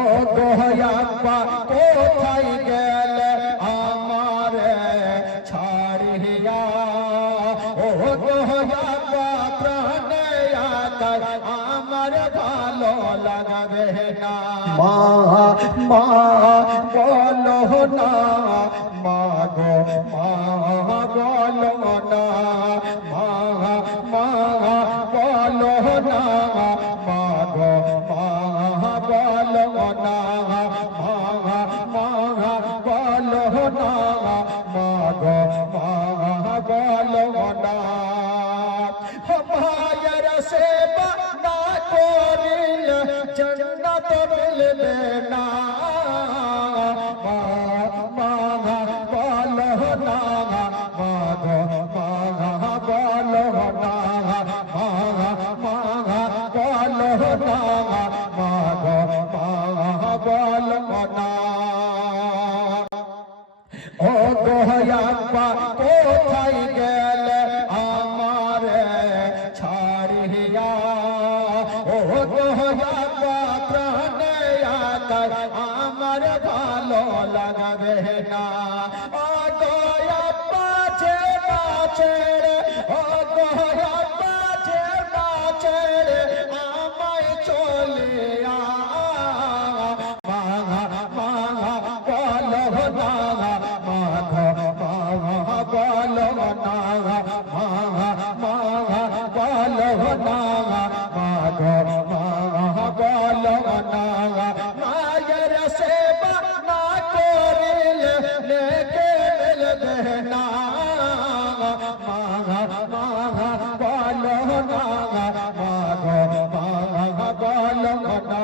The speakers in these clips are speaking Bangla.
ও গো আব্বা কোথায় গেলে আমারে ছাড়িয়া, ও গো আব্বা প্রাণে আকার আমার ভালো লাগবে না। মা মা বলো না, মা গো মা বলো না, মা মা বলো না, মা গো মা বলো না, মা মা বলো না, মা গো মা বলো না। মায়ের সেবা না করিলে জান্নাত মিলবে না। মা মা বলো না, মা গো মা বলো না, মা মা বলো না, মা গো মা বলো না। ও গো আব্বা কোথায় গেলে আমারে ছাড়িয়া, ও গো আব্বা প্রাণে আকার আমার ভালো লাগবে না। ও গো আব্বা যে না ছেড়ে, ও গো আব্বা যে না ছেড়ে আমায় চলিয়া, মা মা বলো না, মা গো মা বলো না, মা মা বলো না, মা গো মা বলো না। মায়ের সেবা না করিলে নেকে মিলবে না। মা মা বলো না, মা গো মা বলো না,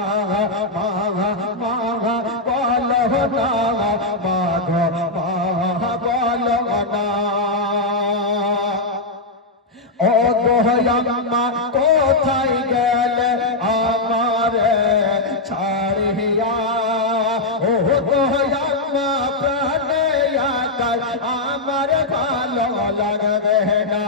মা মা বলো না, মা গো মা বলো না। ও গো আম্মা কোথায় গেলে আমারে ছাড়িয়া, ও গো আম্মা প্রাণে আকার আমার ভালো লাগবে না।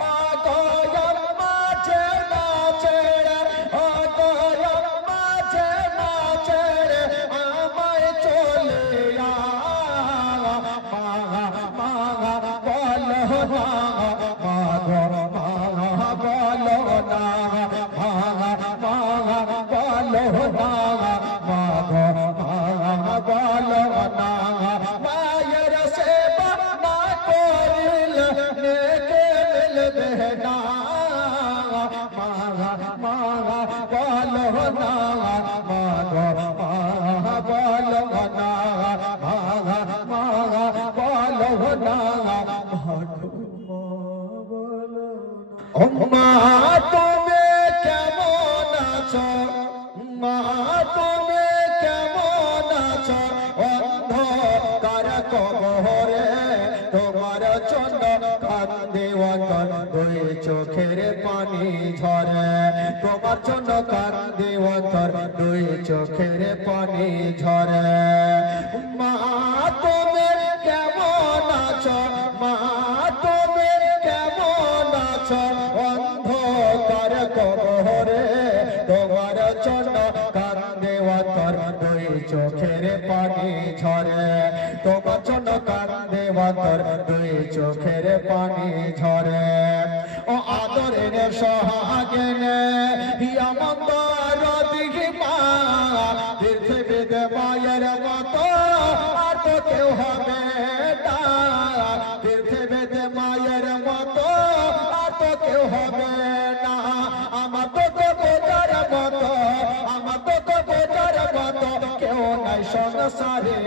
ও গো আম্মা যে না ছেড়ে, ও গো আম্মা যে না ছেড়ে আমায় চলিয়া, মা মা বলো না, মা গো মা বলো না, মা মা বলো না, মা গো মা বলো না। মায়ের সেবা না করিলে নেকে মিলবে না। মা মা বলো না, মা গো মা বলো না, মা মা বলো না, মা গো ও মা তুমি কেমন আছো, মা তুমি কেমন আছো, অন্ধকার কবরে তোমার জন্য কান্দে অন্তর, দুই চোখের পানি ঝরে, তোমার জন্য কান্দে অন্তর, দুই চোখের পানি ঝরে। মা তুমি কেমন আছো, মা তুমি কেমন আছো, অন্ধকার কবরে তোমার জন্য কান্দে অন্তর, দুই চোখের পানি ঝরে, তোমার জন্য কান্দে অন্তর, দুই চোখের পানি ঝরে। ও আদরের সোহাগিনে হিয়ামন্দর দিঘি মা, পৃথিবীতে মায়ের মতো আর তো কেউ হবে না, পৃথিবীতে মায়ের মতো আর তো কেউ হবে না। আমার তো বোঝার মতো, আমার তো বোঝার মতো কেউ নাই সংসারে,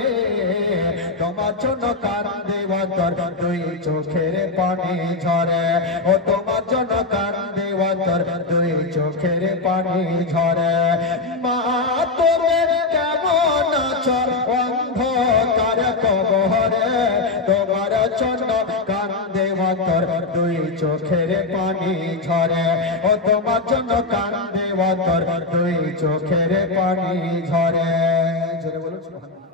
তোমার জন্য কান্দে অন্তর, দুই চোখের পানি ঝরে, ও তোমার জন্য কান্দে অন্তর, দুই চোখের পানি ঝরে। মা তুমি কেমন আছো, অন্ধকার কবরে তোমার জন্য কান্দে অন্তর, দুই চোখের পানি ঝরে, ও তোমার জন্য কান্দে অন্তর, দুই চোখের পানি ঝরে। জোরে বলুন।